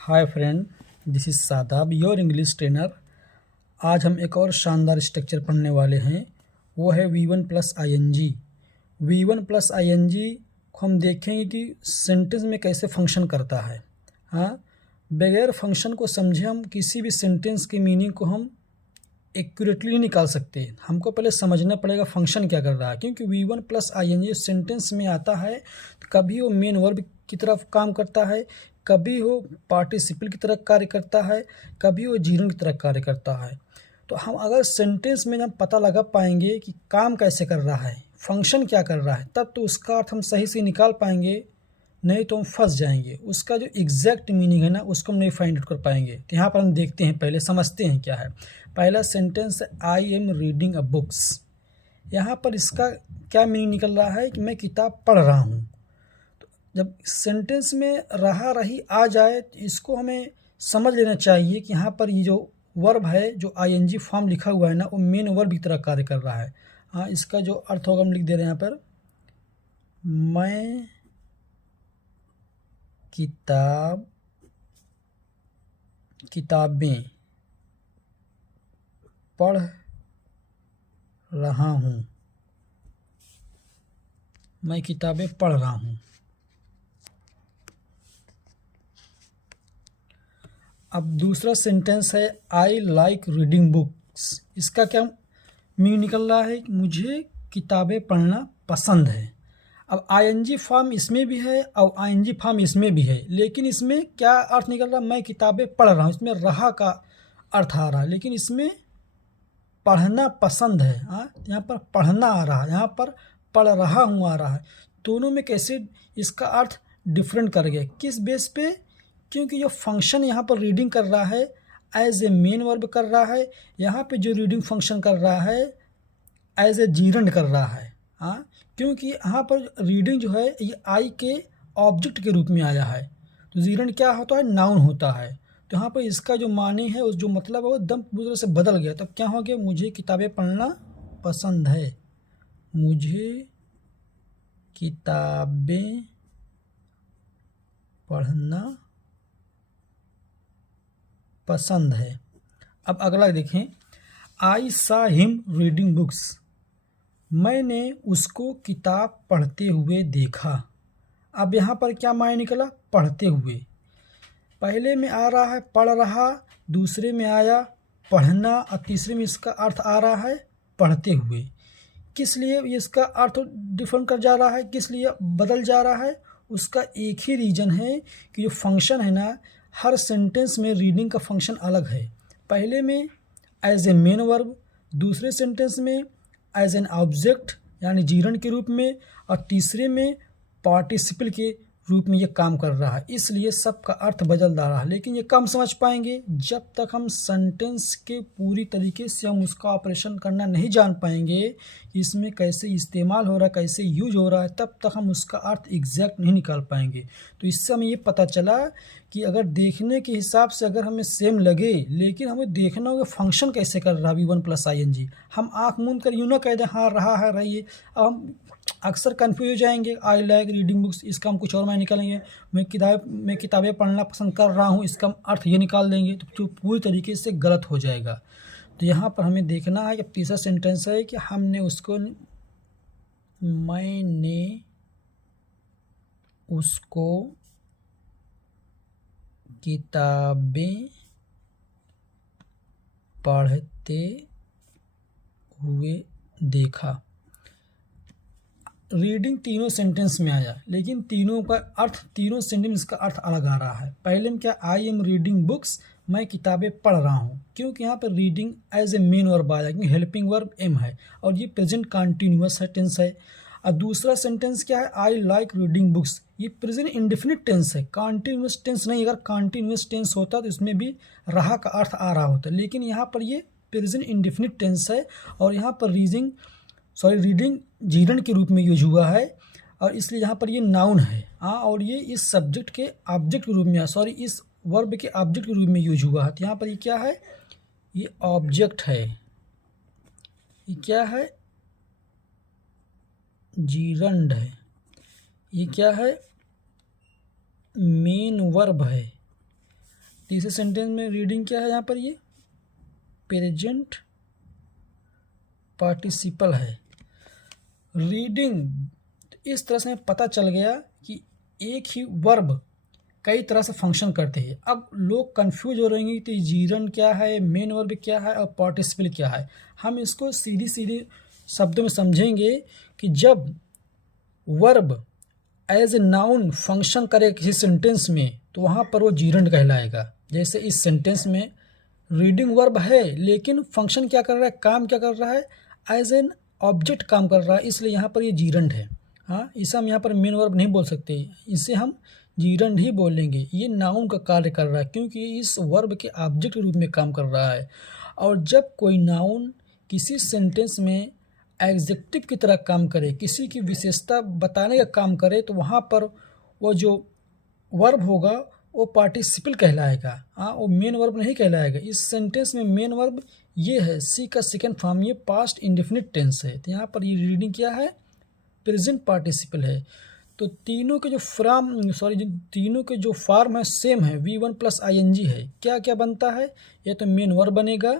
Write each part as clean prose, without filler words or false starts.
Hi friend, this is Shadab your English trainer. आज हम एक और शानदार स्ट्रक्चर पढ़ने वाले हैं। वो है V1 plus ING। V1 plus ING को हम देखेंगे कि सेंटेंस में कैसे फंक्शन करता है। हाँ, बगैर फंक्शन को समझे हम किसी भी सेंटेंस की मीनिंग को हम एक्यूरेटली नहीं निकाल सकते। हमको पहले समझना पड़ेगा फंक्शन क्या कर रहा है, क्योंकि V1 प्लस ING सेंटेंस में आता है तो कभी वो मेन वर्ब की तरफ काम करता है, कभी वो पार्टिसिपल की तरह कार्य करता है, कभी वो जीरन की तरह कार्य करता है। तो हम अगर सेंटेंस में हम पता लगा पाएंगे कि काम कैसे कर रहा है, फंक्शन क्या कर रहा है, तब तो उसका अर्थ हम सही से निकाल पाएंगे, नहीं तो हम फंस जाएंगे। उसका जो एग्जैक्ट मीनिंग है ना, उसको हम नहीं फाइंड आउट कर पाएंगे। तो यहाँ पर हम देखते हैं, पहले समझते हैं क्या है। पहला सेंटेंस है I am reading a books. यहाँ पर इसका क्या मीनिंग निकल रहा है कि मैं किताब पढ़ रहा हूँ। तो जब सेंटेंस में रहा रही आ जाए तो इसको हमें समझ लेना चाहिए कि यहाँ पर ये जो वर्ब है, जो ING फॉर्म लिखा हुआ है ना, वो मेन वर्ब की तरह कार्य कर रहा है। हाँ, इसका जो अर्थ होगा हम लिख दे रहे हैं यहाँ पर, मैं किताबें पढ़ रहा हूँ। मैं किताबें पढ़ रहा हूँ। अब दूसरा सेंटेंस है आई लाइक रीडिंग बुक्स। इसका क्या मीनिंग निकल रहा है कि मुझे किताबें पढ़ना पसंद है। अब ING फॉर्म इसमें भी है और ING फॉर्म इसमें भी है, लेकिन इसमें क्या अर्थ निकल रहा है, मैं किताबें पढ़ रहा हूँ, इसमें रहा का अर्थ आ रहा है, लेकिन इसमें पढ़ना पसंद है। हाँ, यहाँ पर पढ़ना आ रहा है, यहाँ पर पढ़ रहा हूँ आ रहा है। दोनों में कैसे इसका अर्थ डिफरेंट कर गया, किस बेस पे? क्योंकि जो फंक्शन यहाँ पर रीडिंग कर रहा है एज ए मेन वर्ब कर रहा है, यहाँ पे जो रीडिंग फंक्शन कर रहा है एज ए जीरंड कर रहा है। हाँ, क्योंकि यहाँ पर रीडिंग जो है ये आई के ऑब्जेक्ट के रूप में आया है, तो जीरंड क्या होता है, नाउन होता है। तो यहाँ पर इसका जो मानी है, उस जो मतलब है वो एकदम पूरी तरह से बदल गया। तो क्या हो गया, मुझे किताबें पढ़ना पसंद है। मुझे किताबें पढ़ना पसंद है। अब अगला देखें, आई सा हिम रीडिंग बुक्स। मैंने उसको किताब पढ़ते हुए देखा। अब यहाँ पर क्या मायने निकला, पढ़ते हुए। पहले में आ रहा है पढ़ रहा, दूसरे में आया पढ़ना, और तीसरे में इसका अर्थ आ रहा है पढ़ते हुए। किस लिए इसका अर्थ डिफरेंट कर जा रहा है, किस लिए बदल जा रहा है? उसका एक ही रीज़न है कि जो फंक्शन है ना, हर सेंटेंस में रीडिंग का फंक्शन अलग है। पहले में एज ए मेन वर्ब, दूसरे सेंटेंस में एज एन ऑब्जेक्ट यानी जीरन के रूप में, और तीसरे में पार्टिसिपल के रूप में ये काम कर रहा है। इसलिए सबका अर्थ बदल रहा है। लेकिन ये कम समझ पाएंगे जब तक हम सेंटेंस के पूरी तरीके से हम उसका ऑपरेशन करना नहीं जान पाएंगे, इसमें कैसे इस्तेमाल हो रहा है, कैसे यूज हो रहा है, तब तक हम उसका अर्थ एग्जैक्ट नहीं निकाल पाएंगे। तो इससे हमें ये पता चला कि अगर देखने के हिसाब से अगर हमें सेम लगे, लेकिन हमें देखना होगा फंक्शन कैसे कर रहा है V1 प्लस ING। हम आँख मूंद कर यूँ ना कह दें हाँ रहा है रही है। अब हम अक्सर कन्फ्यूज हो जाएंगे। आई लाइक रीडिंग बुक्स, इसका हम कुछ और मायने निकालेंगे। मैं किताबें पढ़ना पसंद कर रहा हूँ, इसका हम अर्थ ये निकाल देंगे, तो जो पूरी तरीके से गलत हो जाएगा। तो यहाँ पर हमें देखना है कि तीसरा सेंटेंस है कि हमने उसको, मैंने उसको किताबें पढ़ते हुए देखा। रीडिंग तीनों सेंटेंस में आया, लेकिन तीनों का अर्थ, तीनों सेंटेंस का अर्थ अलग आ रहा है। पहले में क्या, आई एम रीडिंग बुक्स, मैं किताबें पढ़ रहा हूँ, क्योंकि यहाँ पर reading as a main verb आया, क्योंकि हेल्पिंग वर्ब एम है और ये प्रेजेंट कंटिन्यूअस है, टेंस है। और दूसरा सेंटेंस क्या है, आई लाइक रीडिंग बुक्स, ये प्रेजेंट इंडेफिनिट टेंस है, कंटिन्यूअस टेंस नहीं। अगर कंटिन्यूअस टेंस होता तो इसमें भी रहा का अर्थ आ रहा होता, लेकिन यहाँ पर ये प्रेजेंट इंडेफिनिट टेंस है और यहाँ पर रीडिंग जीरन के रूप में यूज हुआ है, और इसलिए यहाँ पर ये नाउन है। हाँ, और ये इस सब्जेक्ट के ऑब्जेक्ट के रूप में, इस वर्ब के ऑब्जेक्ट के रूप में यूज हुआ है। तो यहाँ पर ये क्या है, ये ऑब्जेक्ट है। ये क्या है, जीरंड है। ये क्या है, मेन वर्ब है। तीसरे सेंटेंस में रीडिंग क्या है यहाँ पर, ये प्रेजेंट पार्टिसिपल है। रीडिंग, इस तरह से पता चल गया कि एक ही वर्ब कई तरह से फंक्शन करते हैं। अब लोग कंफ्यूज हो रहेंगे कि जीरंड क्या है, मेन वर्ब क्या है और पार्टिसिपल क्या है। हम इसको सीधी सीधी शब्दों में समझेंगे कि जब verb as a noun function करे किसी सेंटेंस में तो वहाँ पर वो जीरंड कहलाएगा। जैसे इस सेंटेंस में रीडिंग वर्ब है लेकिन फंक्शन क्या कर रहा है, काम क्या कर रहा है, एज एन ऑब्जेक्ट काम कर रहा है, इसलिए यहाँ पर ये जीरंड है। हाँ, इसे हम यहाँ पर मेन वर्ब नहीं बोल सकते, इसे हम जीरंड ही बोलेंगे। ये नाउन का कार्य कर रहा है क्योंकि इस वर्ब के ऑब्जेक्ट के रूप में काम कर रहा है। और जब कोई नाउन किसी सेंटेंस में एग्जेक्टिव की तरह काम करे, किसी की विशेषता बताने का काम करे, तो वहाँ पर वो जो वर्ब होगा वो पार्टिसिपल कहलाएगा। हाँ, वो मेन वर्ब नहीं कहलाएगा। इस सेंटेंस में मेन वर्ब ये है, सी का सेकेंड फॉर्म, ये पास्ट इंडेफिनिट टेंस है। तो यहाँ पर ये रीडिंग क्या है, प्रेजेंट पार्टिसिपल है। तो तीनों के जो फॉर्म है सेम है, V1 + ing है। क्या क्या बनता है, या तो मेन वर्ब बनेगा,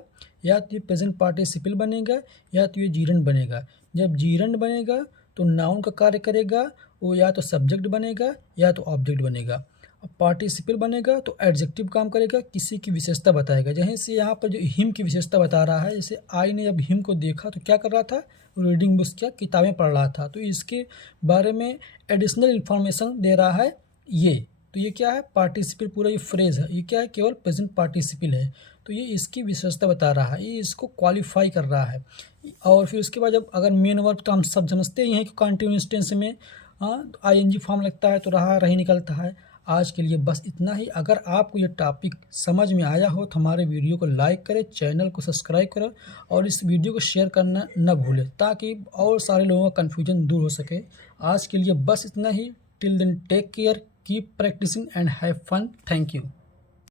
या तो ये प्रेजेंट पार्टिसिपल बनेगा, या तो ये जीरंड बनेगा। जब जीरंड बनेगा तो नाउन का कार्य करेगा, वो या तो सब्जेक्ट बनेगा या तो ऑब्जेक्ट बनेगा। अब पार्टिसिपल बनेगा तो एडजेक्टिव काम करेगा, किसी की विशेषता बताएगा। जैसे यहाँ पर जो हिम की विशेषता बता रहा है, जैसे आई ने जब हिम को देखा तो क्या कर रहा था, रीडिंग बुक्स, क्या किताबें पढ़ रहा था, तो इसके बारे में एडिशनल इन्फॉर्मेशन दे रहा है ये। तो ये क्या है, पार्टिसिपल, पूरा ये फ्रेज है, ये क्या है, केवल प्रेजेंट पार्टिसिपल है। तो ये इसकी विशेषता बता रहा है, ये इसको क्वालिफाई कर रहा है। और फिर उसके बाद जब अगर मेन वर्ब, तो हम सब समझते ही हैं कि कंटिन्यूअस टेंस में ING फॉर्म लगता है तो रही निकलता है। आज के लिए बस इतना ही। अगर आपको ये टॉपिक समझ में आया हो तो हमारे वीडियो को लाइक करें, चैनल को सब्सक्राइब करें और इस वीडियो को शेयर करना न भूलें, ताकि और सारे लोगों का कन्फ्यूजन दूर हो सके। आज के लिए बस इतना ही। Till then take care, keep practising and have fun. Thank you.